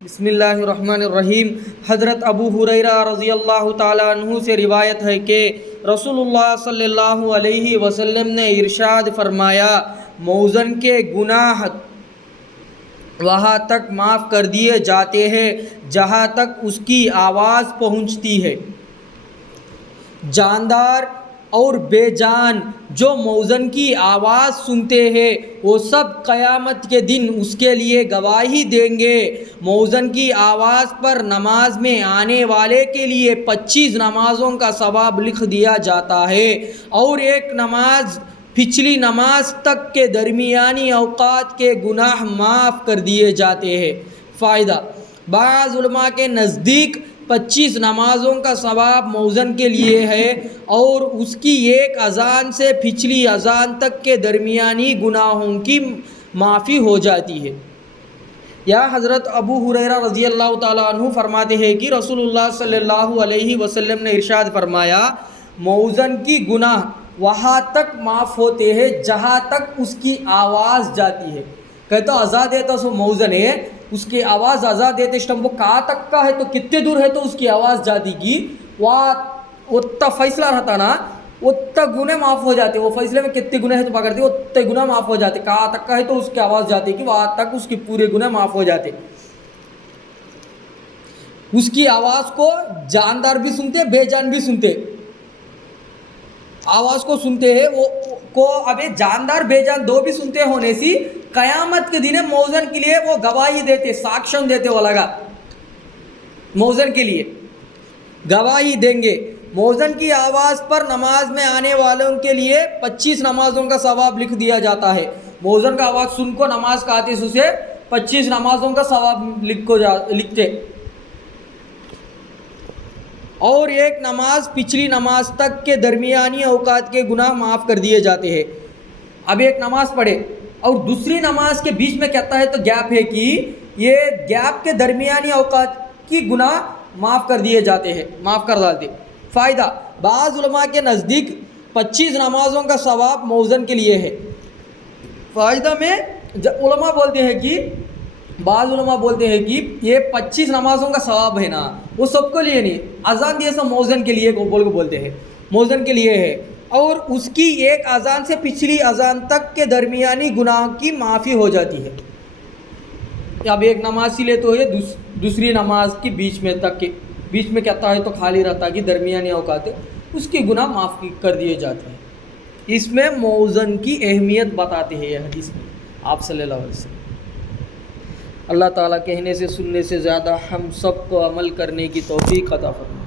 بسم اللہ الرحمن الرحیم۔ حضرت ابو ہریرہ رضی اللہ تعالیٰ عنہ سے روایت ہے کہ رسول اللہ صلی اللہ علیہ وسلم نے ارشاد فرمایا، موذن کے گناہ وہاں تک معاف کر دیے جاتے ہیں جہاں تک اس کی آواز پہنچتی ہے۔ جاندار اور بے جان جو موذن کی آواز سنتے ہیں وہ سب قیامت کے دن اس کے لیے گواہی دیں گے۔ موذن کی آواز پر نماز میں آنے والے کے لیے 25 نمازوں کا ثواب لکھ دیا جاتا ہے اور ایک نماز پچھلی نماز تک کے درمیانی اوقات کے گناہ معاف کر دیے جاتے ہیں۔ فائدہ: بعض علماء کے نزدیک 25 نمازوں کا ثواب موذن کے لیے ہے اور اس کی ایک اذان سے پچھلی اذان تک کے درمیانی گناہوں کی معافی ہو جاتی ہے۔ یا حضرت ابو ہریرہ رضی اللہ تعالیٰ عنہ فرماتے ہیں کہ رسول اللہ صلی اللہ علیہ وسلم نے ارشاد فرمایا، موذن کی گناہ وہاں تک معاف ہوتے ہیں جہاں تک اس کی آواز جاتی ہے۔ کہتا اذان دیتا سو موذن ہے، اس کی آواز اذان دیتے وہ کہاں تک کا ہے تو کتنے دور ہے تو اس کی آواز جاتی گی، وہاں اتنا فیصلہ رہتا نا، اتنا گناہ معاف ہو جاتے۔ وہ فیصلے میں کتنے گناہ ہے تو پکڑتے اتنے گناہ معاف ہو جاتے۔ کہاں تک کا ہے تو اس کی آواز جاتی کہ وہاں تک اس کے پورے گناہ معاف ہو جاتے۔ اس کی آواز کو جاندار بھی سنتے، بے جان بھی سنتے۔ آواز کو سنتے ہیں وہ کو ابھی جاندار بے جان دو بھی سنتے ہونے سی قیامت کے دن موذن کے لیے وہ گواہی دیتے، ساکشن دیتے، وہ لگا موذن کے لیے گواہی دیں گے۔ موذن کی آواز پر نماز میں آنے والوں کے لیے 25 نمازوں کا ثواب لکھ دیا جاتا ہے۔ موذن کا آواز سن کو نماز کا آتے سے 25 نمازوں کا ثواب لکھتے اور ایک نماز پچھلی نماز تک کے درمیانی اوقات کے گناہ معاف کر دیے جاتے ہیں۔ اب ایک نماز پڑھے اور دوسری نماز کے بیچ میں کہتا ہے تو گیپ ہے کہ یہ گیپ کے درمیانی اوقات کی گناہ معاف کر دیے جاتے ہیں، معاف کر ڈالتے۔ فائدہ: بعض علماء کے نزدیک 25 نمازوں کا ثواب موذن کے لیے ہے۔ فائدہ میں علماء بولتے ہیں کہ بعض علماء بولتے ہیں کہ یہ 25 نمازوں کا ثواب ہے نا، وہ سب کو لیے نہیں، اذان دیے سب موذن کے لیے بولتے ہیں، موذن کے لیے ہے اور اس کی ایک اذان سے پچھلی اذان تک کے درمیانی گناہ کی معافی ہو جاتی ہے۔ اب ایک نماز ہی لے تو یہ دوسری نماز کے بیچ میں کہتا ہے تو خالی رہتا کہ درمیانی اوقات ہے، اس کے گناہ معاف کر دیے جاتے ہیں۔ اس میں موذن کی اہمیت بتاتے ہیں یہ حدیث میں آپ صلی اللہ علیہ وسلم۔ اللہ تعالیٰ کہنے سے سننے سے زیادہ ہم سب کو عمل کرنے کی توفیق عطا فرمائے۔